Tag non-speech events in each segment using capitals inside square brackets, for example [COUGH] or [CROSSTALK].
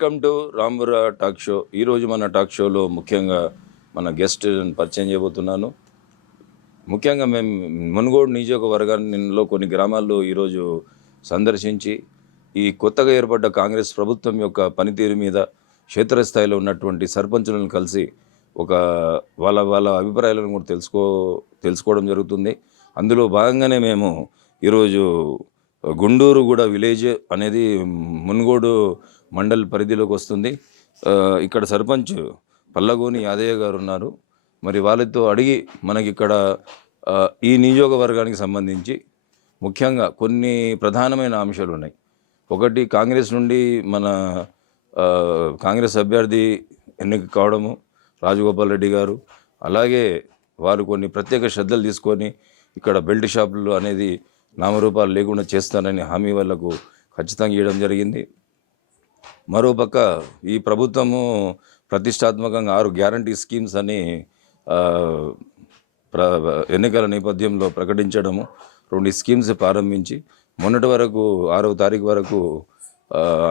Welcome to రాంబురా talk show. ఈరోజు మన టాక్ షోలో ముఖ్యంగా మన గెస్ట్ పరిచయం చేయబోతున్నాను. ముఖ్యంగా మేము మునుగోడు నియోజకవర్గంలో కొన్ని గ్రామాల్లో ఈరోజు సందర్శించి ఈ కొత్తగా ఏర్పడ్డ కాంగ్రెస్ ప్రభుత్వం యొక్క పనితీరు మీద క్షేత్రస్థాయిలో ఉన్నటువంటి సర్పంచులను కలిసి ఒక వాళ్ళ వాళ్ళ అభిప్రాయాలను కూడా తెలుసుకో తెలుసుకోవడం జరుగుతుంది. అందులో భాగంగానే మేము ఈరోజు గుండూరు కూడా విలేజ్ అనేది మునుగోడు మండల్ పరిధిలోకి వస్తుంది. ఇక్కడ సర్పంచ్ పల్లగోని యాదయ్య గారు ఉన్నారు. మరి వాళ్ళతో అడిగి మనకి ఇక్కడ ఈ నియోజకవర్గానికి సంబంధించి ముఖ్యంగా కొన్ని ప్రధానమైన అంశాలు ఉన్నాయి. ఒకటి కాంగ్రెస్ నుండి మన కాంగ్రెస్ అభ్యర్థి ఎన్నిక కావడము రాజగోపాల్ రెడ్డి గారు. అలాగే వారు కొన్ని ప్రత్యేక శ్రద్ధలు తీసుకొని ఇక్కడ బెల్ట్ షాపులు అనేది నామరూపాలు లేకుండా చేస్తానని హామీ వాళ్ళకు ఖచ్చితంగా ఇవ్వడం జరిగింది. మరోపక్క ఈ ప్రభుత్వము ప్రతిష్టాత్మకంగా ఆరు గ్యారంటీ స్కీమ్స్ అని ప్ర ఎన్నికల నేపథ్యంలో ప్రకటించడము రెండు స్కీమ్స్ ప్రారంభించి మొన్నటి వరకు ఆరవ తారీఖు వరకు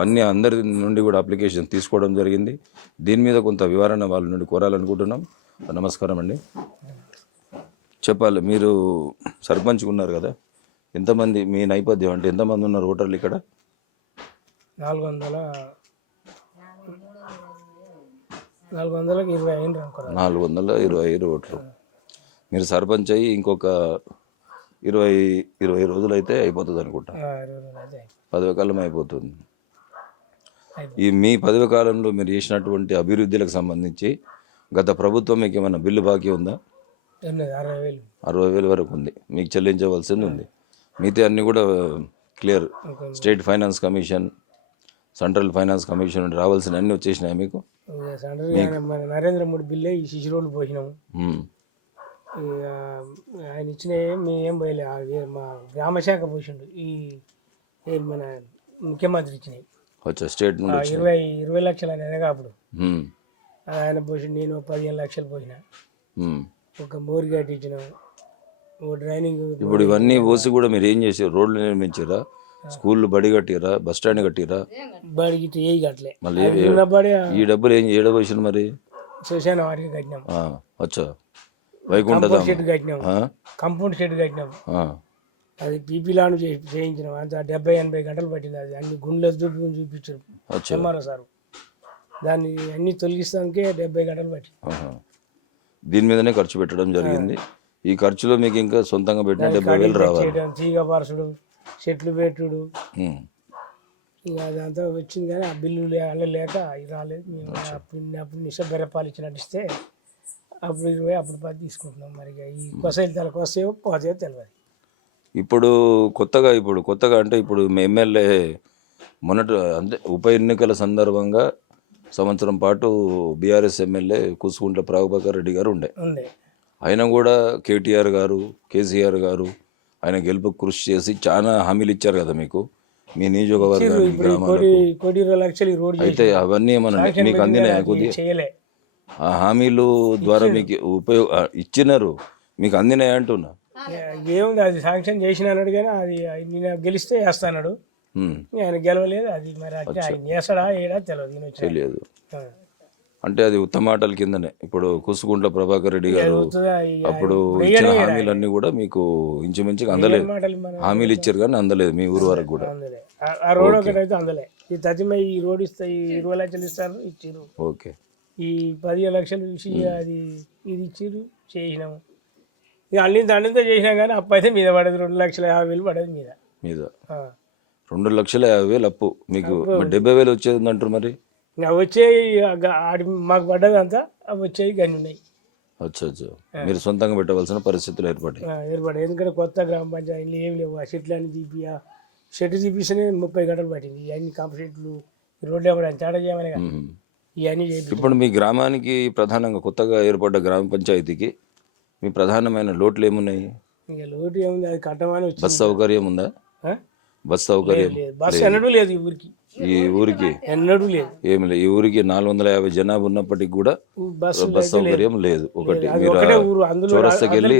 అన్ని అందరి నుండి కూడా అప్లికేషన్ తీసుకోవడం జరిగింది. దీని మీద కొంత వివరణ వాళ్ళ నుండి కోరాలనుకుంటున్నాం. నమస్కారం అండి. చెప్పాలి మీరు సర్పంచ్ ఉన్నారు కదా. ఎంతమంది మీ నేపథ్యం అంటే ఎంతమంది ఉన్నారు ఓటర్లు ఇక్కడ? నాలుగు వందల నాలుగు వందలకు ఇరవై అయింది అనుకోరా నాలుగు వందల ఇరవై ఐదు ఓట్లు. మీరు సర్పంచ్ అయ్యి ఇంకొక ఇరవై ఇరవై రోజులు అయితే అయిపోతుంది అనుకుంటా. పదవి కాలం అయిపోతుంది. ఈ మీ పదవి కాలంలో మీరు చేసినటువంటి అభివృద్ధులకు సంబంధించి గత ప్రభుత్వం మీకు ఏమైనా బిల్లు బాకీ ఉందా? అరవై వేలు. వరకు ఉంది. మీకు చెల్లించవలసింది ఉంది. మిగతా అన్నీ కూడా clear. State finance commission central finance commission నుండి రావాల్సిన అన్నీ వచ్చేసినాయి మీకు? నరేంద్ర మోడీ బిల్లే ఈ శిశు రోజులు పోసినాము ఆయన ఇచ్చిన మేము ఏం పోయలే. మా గ్రామ శాఖ పోసిండు. ఈ మన ముఖ్యమంత్రి ఇచ్చినాయి వచ్చా స్టేట్ నుండి ఇరవై ఇరవై లక్షలు ఆయన అప్పుడు. ఆయన పోసిండు. నేను పదిహేను లక్షలు పోసిన. ఒక బోర్ గట్టి ఇచ్చినాం. ఓ డ్రైనింగ్ ఇప్పుడు ఇవన్నీ పోసి కూడా మీరు ఏం చేసారు రోడ్లు నిర్మించారా? స్కూళ్ళు బడి కట్టిరా బస్ స్టాండ్ కట్టిరా బడికి ఏ కట్టలే. మళ్ళీ బడి ఈ డబ్బులు ఏం ఏడబోసిన మరి? శ్మశాన వారికి కట్టినాం. ఆ, వచ్చా? వైకుంఠధామ కంపౌండ్ షెడ్ కట్టినాం. ఆ? కంపౌండ్ షెడ్ కట్టినాం. ఆ. అది పీపీ లాను చే- చేయించినాం. అంత డెబ్బై ఎనభై గంటలు పట్టింది అది. అన్ని గుండెలు చూపించుకుని చూపించారు. వచ్చా? MRO sir. దాన్ని అన్ని తొలగిస్తానికే డెబ్బై గంటలు పట్టింది. ఆహా. దీని మీదనే ఖర్చు పెట్టడం జరిగింది. ఈ ఖర్చులో మీకు ఇంకా సొంతంగా పెట్టిన డెబ్బై వేలు రావాలి. చేయడం తీగ పరచుడు చెట్లు పెట్టుడు. ఇక అదంతా వచ్చింది కానీ ఆ బిల్లు లేక ఇది రాలేదు. మేము అప్పుడు అప్పుడు నిశ బెరపాలు ఇచ్చినట్టు ఇస్తే అప్పుడు ఇరవై అప్పుడు పది తీసుకుంటున్నాం. మరి ఈ కొసైలు తలకు వస్తాయో పోతాయో తెలియదు ఇప్పుడు కొత్తగా ఇప్పుడు కొత్తగా అంటే ఇప్పుడు ఎమ్మెల్యే మొన్నటి అంటే ఉప ఎన్నికల సందర్భంగా సంవత్సరం పాటు బీఆర్ఎస్ ఎమ్మెల్యే కూసుకుంట్ల ప్రభాకర్ రెడ్డి గారు ఉండే. ఆయన కూడా కేటీఆర్ గారు కేసీఆర్ గారు ఆయన గెలుపు కృషి చేసి చాలా హామీలు ఇచ్చారు కదా మీకు? మీ రోడ్డు అయితే అవన్నీ ఏమన్నా మీకు అందినాయా కొద్దిగా? చేయలే. ఆ హామీలు ద్వారా మీకు ఉపయోగ ఇచ్చినారు. మీకు అందినాయి అంటున్నా? ఏముంది అది శాంక్షన్ చేసిన అన్నాడు కానీ అది నేను గెలిస్తే వేస్తాడు ఆయన గెలవలేదు అది మరి ఆయన వేస్తాడా ఏడా తెలియదు. తెలియదు. అంటే అది ఉత్తమాటల కిందనే. ఇప్పుడు కుసుగుంట్ల ప్రభాకర్ రెడ్డి గారు అప్పుడు ఇచ్చిన హామీలన్నీ కూడా మీకు ఇంచుమించుగా అందలేదు. హామీలు ఇచ్చారు కానీ అందలేదు మీ ఊరు వరకు కూడా. ఆ- రోడ్ ఒకటి అయితే అందలే. ఈ తతిమ ఈ రోడ్ ఇస్తా ఈ ఇరవై లక్షలు ఇస్తారు ఇచ్చిర్రు. ఓకే. ఈ పదిహేను లక్షలు ఇచ్చి అది ఇది ఇచ్చిర్రు చేసినాము. ఇక అన్ని దండంతో చేసినాం కానీ అప్పు అయితే మీద పడేది. రెండు లక్షల యాభై వేలు పడేది మీద. మీద. రెండు లక్షల యాభై వేలు అప్పు మీకు డెబ్బై వేలు వచ్చేది అంటారు మరి? ఇంకా వచ్చే ఆడి మాకు పడ్డది అంతా అవి వచ్చేవి గన్ని ఉన్నాయి. అచ్చా మీరు సొంతంగా పెట్టవలసిన పరిస్థితులు ఏర్పడ్డాయి. ఆ, ఏర్పడ్డాయి. ఎందుకంటే కొత్త గ్రామ పంచాయతీలు ఏమి లేవు. ఆ చెట్లు అన్ని తీపి ఆ చెట్టు తీపిస్తేనే ముప్పై గంటలు పట్టింది. ఇవన్నీ కంప చెట్లు ఈ రోడ్లు ఇవ్వడం తేడా చేయమని. ఇవన్నీ ఇప్పుడు మీ గ్రామానికి ప్రధానంగా కొత్తగా ఏర్పడ్డ గ్రామ పంచాయతీకి మీ ప్రధానమైన లోట్లు ఏమున్నాయి? ఇంకా లోటు ఏముంది? అది కట్టమని బస్ సౌకర్యం ఉందా? ఆ? బస్ సౌకర్యం లేదు బస్సు ఎన్నడూ లేదు ఈ ఊరికి. ఈ ఊరికి ఎన్నడూ లేదు. ఏమి లేదు. ఈ ఊరికి నాలుగు వందల యాభై జనాభా ఉన్నప్పటికీ కూడా బస్సు బస్ సౌకర్యం లేదు. ఒకటి మీరు చౌరస్తాకి వెళ్ళి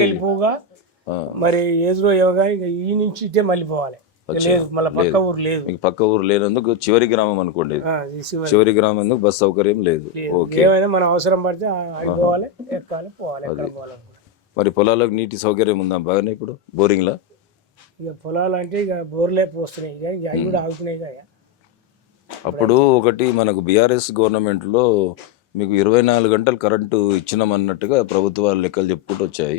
మరి ఏజ్లో ఇక ఈ నుంచి ఇటే మళ్ళీ పోవాలి. పక్క ఊరు లేదు. మీకు పక్క ఊరు లేనందుకు చివరి గ్రామం అనుకోండి. ఇది. చివరి గ్రామం ఎందుకు బస్ సౌకర్యం లేదు? ఓకే. మనం అవసరం పడితే మరి పొలాలకు నీటి సౌకర్యం ఉందా బాగానే ఇప్పుడు? బోరింగ్లా? ఇక పొలాలు అంటే ఇక బోర్లే పోస్తున్నాయి. ఇక ఇక అవి కూడా ఆగుతున్నాయి కదా. అప్పుడు ఒకటి మనకు బీఆర్ఎస్ గవర్నమెంట్లో మీకు ఇరవై నాలుగు గంటలు కరెంటు ఇచ్చినామన్నట్టుగా ప్రభుత్వాలు లెక్కలు చెప్పుకుంటూ వచ్చాయి.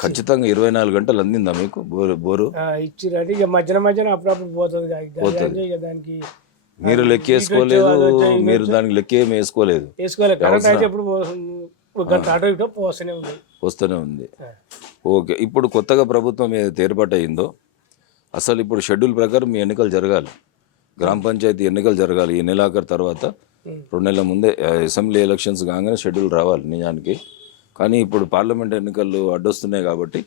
ఖచ్చితంగా ఇరవై నాలుగు గంటలు అందిందా మీకు బోరు బోరు? ఇచ్చిరంటే ఇక మధ్యన మధ్యన అప్పుడప్పుడు పోతుంది. ఇక. ఇక దానికి మీరు లెక్క వేసుకోలేదు మీరు దానికి లెక్క ఏమి వేసుకోలేదు. వస్తూనే ఉంది. ఓకే ఇప్పుడు కొత్తగా ప్రభుత్వం ఏదైతే ఏర్పాటయిందో అసలు ఇప్పుడు షెడ్యూల్ ప్రకారం మీ ఎన్నికలు జరగాలి. గ్రామ పంచాయతీ ఎన్నికలు జరగాలి. ఈ నెలాఖరు తర్వాత. రెండు నెలల ముందే అసెంబ్లీ ఎలక్షన్స్ కాగానే షెడ్యూల్ రావాలి నిజానికి. కానీ ఇప్పుడు పార్లమెంట్ ఎన్నికలు అడ్డొస్తున్నాయి కాబట్టి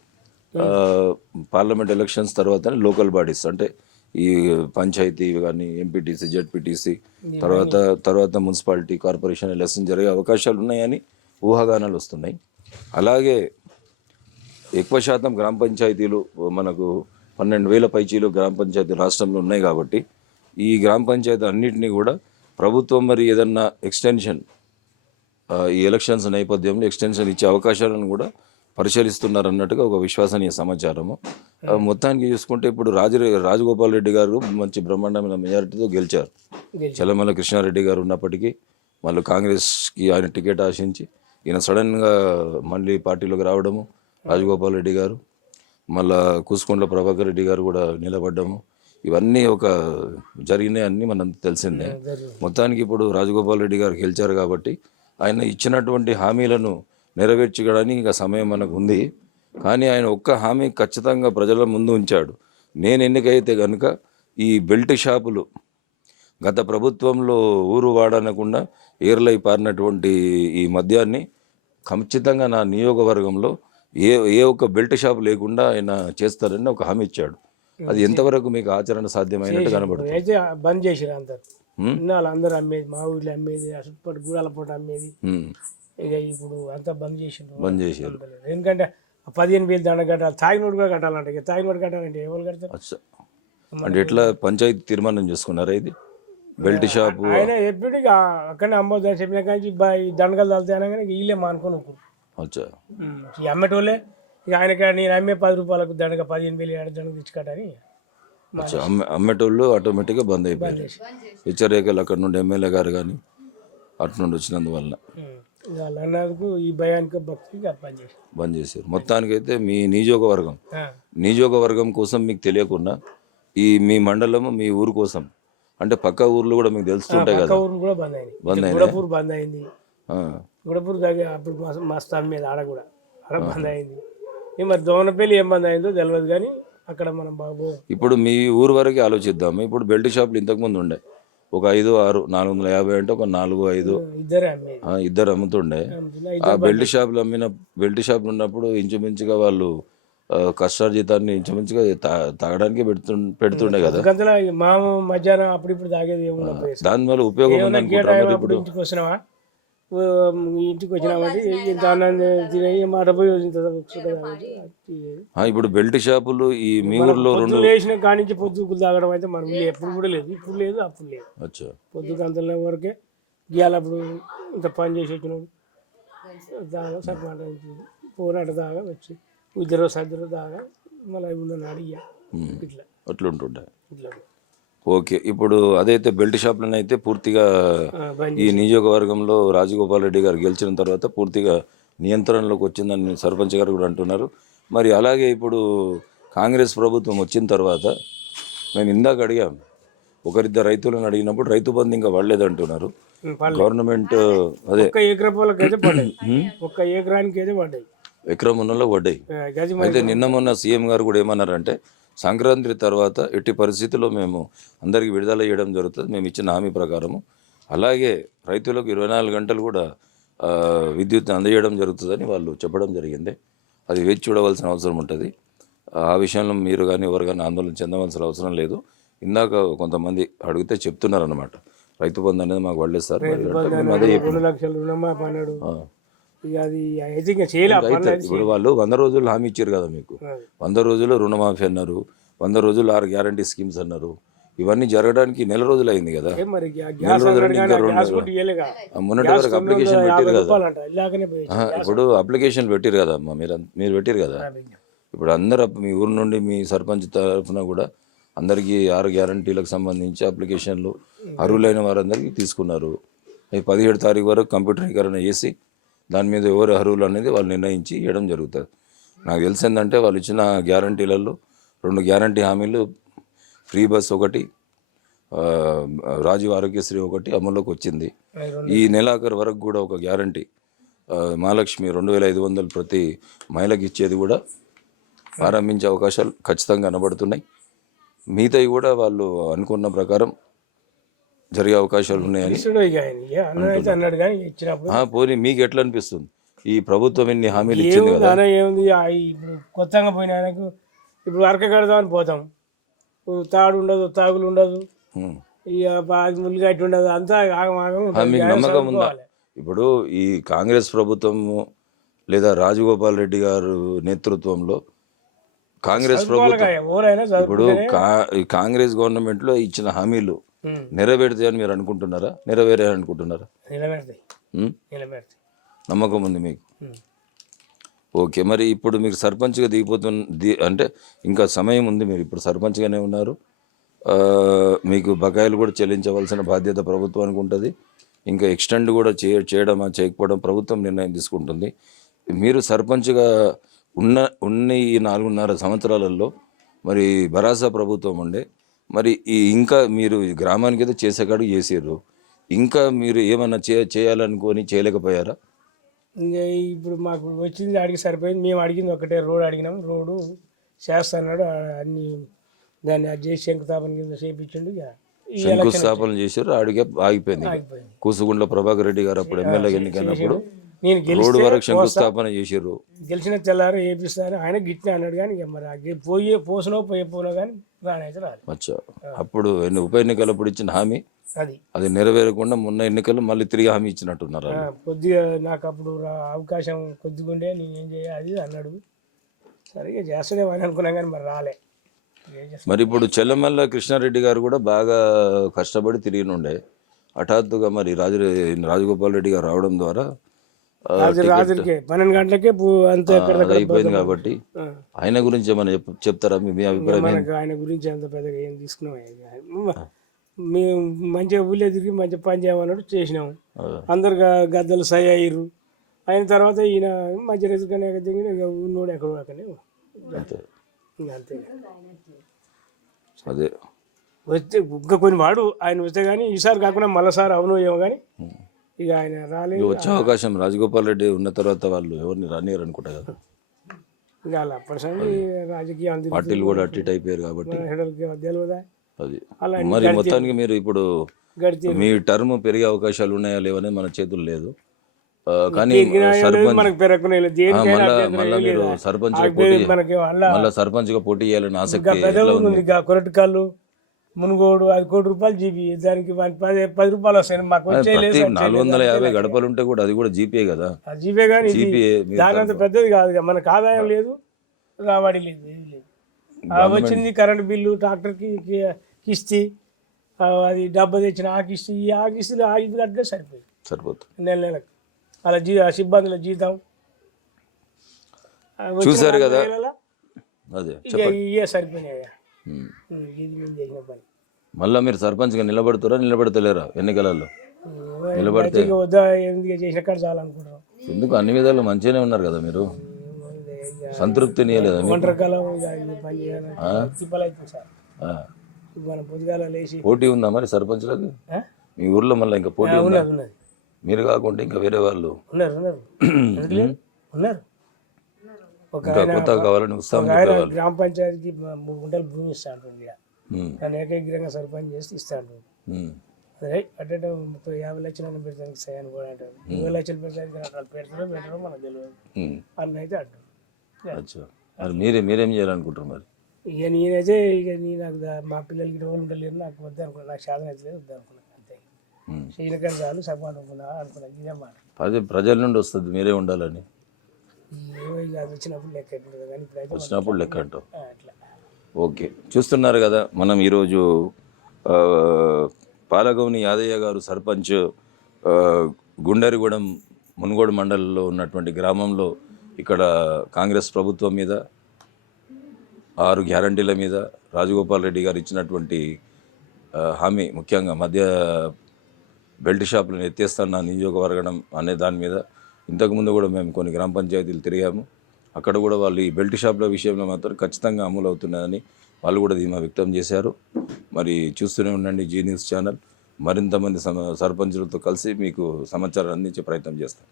పార్లమెంట్ ఎలక్షన్స్ తర్వాతనే లోకల్ బాడీస్ అంటే ఈ పంచాయతీ కానీ ఎంపీటీసీ జెడ్పీటీసీ తర్వాత తర్వాత మున్సిపాలిటీ కార్పొరేషన్ ఎలక్షన్ జరిగే అవకాశాలు ఉన్నాయని ఊహాగానాలు వస్తున్నాయి. అలాగే ఎక్కువ శాతం గ్రామ పంచాయతీలు మనకు పన్నెండు వేల పైచీలు గ్రామ పంచాయతీ రాష్ట్రంలో ఉన్నాయి కాబట్టి ఈ గ్రామ పంచాయతీ అన్నింటినీ కూడా ప్రభుత్వం మరి ఏదన్నా ఎక్స్టెన్షన్ ఈ ఎలక్షన్స్ నేపథ్యంలో ఎక్స్టెన్షన్ ఇచ్చే అవకాశాలను కూడా పరిశీలిస్తున్నారు అన్నట్టుగా ఒక విశ్వసనీయ సమాచారము. మొత్తానికి చూసుకుంటే ఇప్పుడు రాజు రాజగోపాల్ రెడ్డి గారు మంచి బ్రహ్మాండమైన మెజారిటీతో గెలిచారు. చలమల కృష్ణారెడ్డి గారు ఉన్నప్పటికీ మళ్ళీ కాంగ్రెస్కి ఆయన టికెట్ ఆశించి ఈయన సడన్గా మళ్ళీ పార్టీలోకి రావడము రాజగోపాల్ రెడ్డి గారు మళ్ళా కూసుకొండల ప్రభాకర్ రెడ్డి గారు కూడా నిలబడ్డము ఇవన్నీ ఒక జరిగినాయి అన్నీ మనం తెలిసిందే. మొత్తానికి ఇప్పుడు రాజగోపాల్ రెడ్డి గారు గెలిచారు కాబట్టి ఆయన ఇచ్చినటువంటి హామీలను నెరవేర్చడానికి ఇంకా సమయం మనకు ఉంది. కానీ ఆయన ఒక్క హామీ ఖచ్చితంగా ప్రజల ముందు ఉంచాడు. నేను ఎన్నికైతే కనుక ఈ బెల్ట్ షాపులు గత ప్రభుత్వంలో ఊరు వాడనకుండా ఏర్లై పారినటువంటి ఈ మద్యాన్ని ఖచ్చితంగా నా నియోగవర్గంలో ఏ ఏ ఒక్క బెల్ట్ షాప్ లేకుండా ఆయన చేస్తారని ఒక హామీ ఇచ్చాడు. అది ఎంతవరకు మీకు ఆచరణ సాధ్యమైనట్టు కనబడుతుంది? అయితే బంద్ చేసిరు అందరు? ఇన్నాళ్ళు అందరూ అమ్మేది మా ఊర్లో అమ్మేది అసలు గూడాల పూట అమ్మేది. ఇక ఇప్పుడు అంతా బంద్ చేసిండ్రు బంద్ చేశారు. ఎందుకంటే పదిహేను వేలు దండ కట్టాలి. తాగినోడు కూడా కట్టాలంట. ఇక తాగినోడు కట్టాలంటే ఎవరు కడతారు? అంటే ఎట్లా పంచాయతీ తీర్మానం చేసుకున్నారా ఇది? Belt shop? ఆయన ఎప్పుడు అక్కడనే అమ్మొద్దని చెప్పిన కానీ దండగలు తలుతాయి అనగానే వీళ్ళే మానుకొని. అచ్చా. అమ్మేటోళ్ళే ఇక ఆయనకి నేను అమ్మే పది రూపాయలకు దండగ పదిహేను వేలు ఏడు దండగ అమ్మే అమ్మేటోళ్ళు ఆటోమేటిక్గా బంద్ అయిపోయారు. హెచ్చరికలు అక్కడ నుండి ఎమ్మెల్యే గారు కానీ అటు నుండి వాళ్ళు అన్నందుకు ఈ భయానికి చేసి. బంద్ చేశారు. మొత్తానికైతే మీ నియోజకవర్గం నియోజకవర్గం కోసం మీకు తెలియకుండా ఈ మీ మండలము మీ ఊరు కోసం అంటే పక్క ఊర్లు కూడా మీకు తెలుస్తుంటాయి కదా. కూడా బంద్ అయింది బంద్ అయినాయా? గుడపూర్ బంద్ అయింది. గుడపూర్ దగ్గర అప్పుడు అమ్మేది ఆడ కూడా. ఆడ బంద్ అయింది. మరి దోమనపల్లి ఏం బంద్ అయిందో తెలియదు కానీ అక్కడ మనం బాబు ఇప్పుడు మీ ఊరు వరకే ఆలోచిద్దాము ఇప్పుడు బెల్ట్ షాపులు ఇంతకుముందు ఉండే. ఒక ఐదు ఆరు నాలుగు వందల యాభై అంటే ఒక నాలుగు ఐదు. ఇద్దరే అమ్ముతుండే. ఆ బెల్ట్ షాపులు అమ్మిన బెల్ట్ షాపులు ఉన్నప్పుడు ఇంచుమించుగా వాళ్ళు కష్టార్జితాన్ని ఇంచుమించుగా తాగడానికి పెడుతు పెడుతుండే కదా. మామ మధ్యాహ్నం అప్పుడు ఇప్పుడు తాగేది దానివల్ల ఉపయోగం ఇప్పుడు? ఇంటికి వచ్చినామంటే తినే మాట పోయి ఇప్పుడు బెల్ట్ షాపులు ఈ మీ ఊర్లో రెండు లేచిన కానించి పొద్దుకు తాగడం అయితే మనం ఎప్పుడు కూడా లేదు ఇప్పుడు లేదు అప్పుడు లేదు. అచ్చా. పొద్దుకు అంతలో వరకే గీయాలప్పుడు ఇంత పని చేసి వచ్చినాడు. దాగా సర్మాట పోరాట దాగా వచ్చి ఇద్దరు సద్దరు దాగా మళ్ళీ ఉన్న అడిగా. ఇట్లా. అట్లుంటుండే. ఇట్లా. ఓకే. ఇప్పుడు అదైతే బెల్ట్ షాపులను అయితే పూర్తిగా ఈ నియోజకవర్గంలో రాజగోపాల్ రెడ్డి గారు గెలిచిన తర్వాత పూర్తిగా నియంత్రణలోకి వచ్చిందని సర్పంచ్ గారు కూడా అంటున్నారు. మరి అలాగే ఇప్పుడు కాంగ్రెస్ ప్రభుత్వం వచ్చిన తర్వాత మేము ఇందాక అడిగాం. ఒకరిద్దరు రైతులను అడిగినప్పుడు రైతు బంధు ఇంకా పడలేదు అంటున్నారు ఉమ్, పర్లేదు. గవర్నమెంట్ అదే. ఒక్క [CLEARS THROAT] ఎకరానికి ఎకరం ఉన్నలో పడ్డాయి అయితే నిన్న మొన్న సీఎం గారు కూడా ఏమన్నారంటే సంక్రాంతి తర్వాత ఎట్టి పరిస్థితుల్లో మేము అందరికీ విడుదల చేయడం జరుగుతుంది. మేము ఇచ్చిన హామీ ప్రకారము. అలాగే రైతులకు ఇరవై నాలుగు గంటలు కూడా విద్యుత్ అందజేయడం జరుగుతుందని వాళ్ళు చెప్పడం జరిగింది. అది వేచి చూడవలసిన అవసరం ఉంటుంది. ఆ విషయంలో మీరు కానీ ఎవరు కానీ ఆందోళన చెందవలసిన అవసరం లేదు. ఇందాక కొంతమంది అడిగితే చెప్తున్నారు అనమాట రైతు బంధు అనేది మాకు వాళ్ళే సార్. అదే ఇక అది ఇప్పుడు వాళ్ళు వంద రోజులు హామీ ఇచ్చారు కదా మీకు. వంద రోజుల్లో రుణమాఫీ అన్నారు. వంద రోజులు ఆరు గ్యారంటీ స్కీమ్స్ అన్నారు. ఇవన్నీ జరగడానికి నెల రోజులు అయింది కదా. గ్యాస్ రోజులు మొన్నటి వరకు అప్లికేషన్ పెట్టారు కదా. ఇప్పుడు అప్లికేషన్ పెట్టిరు కదా అమ్మా. మీరు మీరు పెట్టిరు కదా. ఇప్పుడు అందరు మీ ఊరు నుండి మీ సర్పంచ్ తరఫున కూడా అందరికీ ఆరు గ్యారంటీలకు సంబంధించి అప్లికేషన్లు అర్హులైన వారందరికీ తీసుకున్నారు. పదిహేడు తారీఖు వరకు కంప్యూటరీకరణ చేసి దాని మీద ఎవరు అర్హులు అనేది వాళ్ళు నిర్ణయించి ఇవ్వడం జరుగుతుంది. నాకు తెలిసిందంటే వాళ్ళు ఇచ్చిన గ్యారంటీలలో రెండు గ్యారంటీ హామీలు ఫ్రీ బస్ ఒకటి రాజీవ్ ఆరోగ్యశ్రీ ఒకటి అమల్లోకి వచ్చింది. ఈ నెలాఖరు వరకు కూడా ఒక గ్యారంటీ మహాలక్ష్మి రెండు వేల ఐదు వందలు ప్రతి మహిళకి ఇచ్చేది కూడా ప్రారంభించే అవకాశాలు ఖచ్చితంగా కనబడుతున్నాయి. మిగతాయి కూడా వాళ్ళు అనుకున్న ప్రకారం జరిగే అవకాశాలు ఉన్నాయని. పోనీ మీకు ఎట్లా అనిపిస్తుంది ఈ ప్రభుత్వం ఎన్ని హామీలు ఇచ్చింది కదా? ఏముంది? ఇప్పుడు కొత్తగా పోయిన ఆయనకు ఇప్పుడు అరక కడదామని పోతాం. తాడు ఉండదు తాగులు ఉండదు. ముళ్ళు గట్టి ఉండదు అంతా. మీకు నమ్మకం ఉందా. ఇప్పుడు ఈ కాంగ్రెస్ ప్రభుత్వము లేదా రాజగోపాల్ రెడ్డి గారు నేతృత్వంలో కాంగ్రెస్ ప్రభుత్వం ఇప్పుడు కాంగ్రెస్ గవర్నమెంట్లో ఇచ్చిన హామీలు ఉం. నెరవేరుతాయని మీరు అనుకుంటున్నారా? నెరవేరే అనుకుంటున్నారా? నిలబెడతాయి. ఉం? నిలబెడతాయి. నమ్మకం ఉంది మీకు. ఓకే మరి ఇప్పుడు మీకు సర్పంచ్గా దిగిపోతున్న ది అంటే ఇంకా సమయం ఉంది మీరు ఇప్పుడు సర్పంచ్గానే ఉన్నారు. మీకు బకాయిలు కూడా చెల్లించవలసిన బాధ్యత ప్రభుత్వానికి ఉంటుంది. ఇంకా ఎక్స్టెండ్ కూడా చే చేయడమా చేయకపోవడం ప్రభుత్వం నిర్ణయం తీసుకుంటుంది. మీరు సర్పంచ్గా ఉన్న ఉన్న ఈ నాలుగున్నర సంవత్సరాలలో మరి భరాసా ప్రభుత్వం ఉండే మరి ఈ ఇంకా మీరు గ్రామానికి ఏదో చేసేకాడు చేసారు ఇంకా మీరు ఏమన్నా చే చేయాలనుకొని చేయలేకపోయారా? ఇంకా ఇప్పుడు మాకు వచ్చింది అడిగి సరిపోయింది. మేము అడిగింది ఒకటే రోడ్ అడిగినాం. రోడ్డు చేస్తాన్నాడు. అన్ని దాన్ని అది చేసి శంకుస్థాపన కింద చేపించిండు ఇక. ఈ ఎలక్షన్ శంకుస్థాపన చేశారు ఆడిగే ఆగిపోయింది ఆగిపోయింది. కూసుగుండ్ల ప్రభాకర్ రెడ్డి గారు అప్పుడు ఎమ్మెల్యే ఎన్నికైనప్పుడు నేను రోడ్డు గెలిస్తే వరకు శంకుస్థాపన చేసారు గెలిచిన తెల్లారు వేపిస్తాను ఆయన గిట్టిన అన్నాడు కానీ మరి పోయే పోసినో పోయే పోనో కానీ రానైతే రాదు మచ్చా అప్పుడు ఎన్ని ఉప ఎన్నికలప్పుడు ఇచ్చిన హామీ? అది. అది నెరవేరకుండా మొన్న ఎన్నికలు మళ్ళీ తిరిగి హామీ ఇచ్చినట్టున్నారు. కొద్దిగా నాకు అప్పుడు అవకాశం కొద్దిగా ఉండే నేను ఏం చేయాలి? అన్నాడు. సరిగా అని అనుకున్నాం కానీ మరి రాలే. మరి ఇప్పుడు చెల్లమల్ల కృష్ణారెడ్డి గారు కూడా బాగా కష్టపడి తిరిగి ఉండే హఠాత్తుగా మరి రాజు రాజగోపాల్ రెడ్డి గారు రావడం ద్వారా పన్నెండు గంటలకే అంత అయిపోయింది కాబట్టి. ఆయన గురించి ఏమైనా చెప్ చెప్తారా? మీ అభిప్రాయం ఆయన గురించి అంత పెద్దగా ఏం తీసుకున్నాం మేము మంచిగా ఊళ్ళో తిరిగి మంచిగా పని చేయమన్నాడు చేసినాము అందరు గద్దలు సై అయ్యారు అయిన తర్వాత ఈయన మంచి రెజుకనే దిగిన ఉన్నోడు ఎక్కడ అక్కడే అంతే. అదే. వస్తే ఇంకా కొన్ని వాడు ఆయన వస్తే కానీ ఈసారి కాకుండా మళ్ళీసారి అవును ఏమో కానీ ఇక ఆయన రాలేదు. వచ్చే అవకాశం రాజగోపాల్ రెడ్డి ఉన్న తర్వాత వాళ్ళు ఎవరిని రానియరు అనుకుంటా కదా? ఇక అలా అప్పటిసండి రాజకీయం అంది. పార్టీలు కూడా అటు ఇటు అయిపోయారు కాబట్టి. తెలియదా అది మరి మొత్తానికి మీరు ఇప్పుడు మీ టర్మ్ పెరిగే అవకాశాలు ఉన్నాయా లేవనేది మన చేతులు లేదు. కానీ సర్పంచ్ మళ్ళా మీరు? సర్పంచ్ మళ్ళా సర్పంచ్గా పోటీ చేయాలని ఆసక్తి ఇంకా పెద్ద మునుగోడు అది కోటి రూపాయలు జీబీ దానికి పది పది రూపాయలు వస్తాయి మాకు వచ్చే నాలుగు వందల యాభై గడపలు ఉంటే కూడా అది కూడా జీపే కదా? కానీ జీపే మీరు దాని అంత పెద్దది కాదు మనకు ఆదాయం లేదు రాబడి లేదు ఏది లేదు. వచ్చింది కరెంట్ బిల్లు ట్రాక్టర్కి కి- కిస్తీ అది డబ్బా తెచ్చిన ఆ కిస్తీ ఈ ఆ కిస్తీలు ఆ ఇది కట్టితే సరిపోయింది సరిపోతుంది. నెల నెలకు. అలా జీ ఆ సిబ్బందుల జీతం. నాలుగు కదా? అదే ఇక ఇవే సరిపోయినాయి ఇది మేము చేసిన పని. మళ్ళా మీరు సర్పంచ్గా నిలబడుతారా నిలబడతలేరా ఎన్నికలలో? నిలబడితే ఎందుకు అన్ని విధాలు మంచిగానే ఉన్నారు కదా మీరు? సంతృప్తి పోటీ ఉందా మరి సర్పంచ్లకు ఆ? మీ ఊర్లో మళ్ళీ ఇంకా పోటీ ఉందా? మీరు కాకుండా ఇంకా వేరే వాళ్ళు ఇంకా కొత్తగా కావాలని ఉత్సాహం గ్రామ పంచాయతీకి మూడు గుంటలు భూమి ఇస్తా దాన్ని ఏకగ్రంగా సర్పంచ్ చేసి ఇస్తా అంటుంది ఉమ్, అదే అటే మొత్తం యాభై లక్షలు పెడతానికి సయాన్ని కూడా అంటారు ఇరవై లక్షలు పెడతానికి వాళ్ళు పెడతారో పెట్టారో మనకు తెలియదు. అన్న అయితే అంటారు అచ్చా. మరి మీరే మీరేం చేయాలనుకుంటారు మరి? ఇక నేనైతే ఇక నీ నాకు మా పిల్లలకి రోజులు ఉండలేరు నాకు వద్దు అనుకున్నా. నాకు శాతం అయితే వద్దు అనుకున్నాను అంతే. చేయనకని చాలు సపోర్ట్ అనుకున్నా అనుకున్నా. ఇదే మాట. అదే ప్రజల నుండి వస్తుంది మీరే ఉండాలని. వచ్చినప్పుడు లెక్క వచ్చినప్పుడు లెక్క అంటావు. అట్లా. ఓకే. చూస్తున్నారు కదా మనం ఈరోజు పాలగౌని యాదయ్య గారు సర్పంచ్ గుండరిగూడెం మునుగోడు మండలంలో ఉన్నటువంటి గ్రామంలో ఇక్కడ కాంగ్రెస్ ప్రభుత్వం మీద ఆరు గ్యారంటీల మీద రాజగోపాల్ రెడ్డి గారు ఇచ్చినటువంటి హామీ ముఖ్యంగా మధ్య బెల్ట్ షాపులను ఎత్తేస్తున్న నియోజకవర్గం అనే దాని మీద ఇంతకుముందు కూడా మేము కొన్ని గ్రామ పంచాయతీలు తిరిగాము. అక్కడ కూడా వాళ్ళు ఈ బెల్ట్ షాప్ల విషయంలో మాత్రం ఖచ్చితంగా అమలు అవుతున్నదని వాళ్ళు కూడా ధీమా వ్యక్తం చేశారు. మరి చూస్తూనే ఉండండి జీ న్యూస్ ఛానల్. మరింతమంది సమ- సర్పంచులతో కలిసి మీకు సమాచారం అందించే ప్రయత్నం చేస్తాం.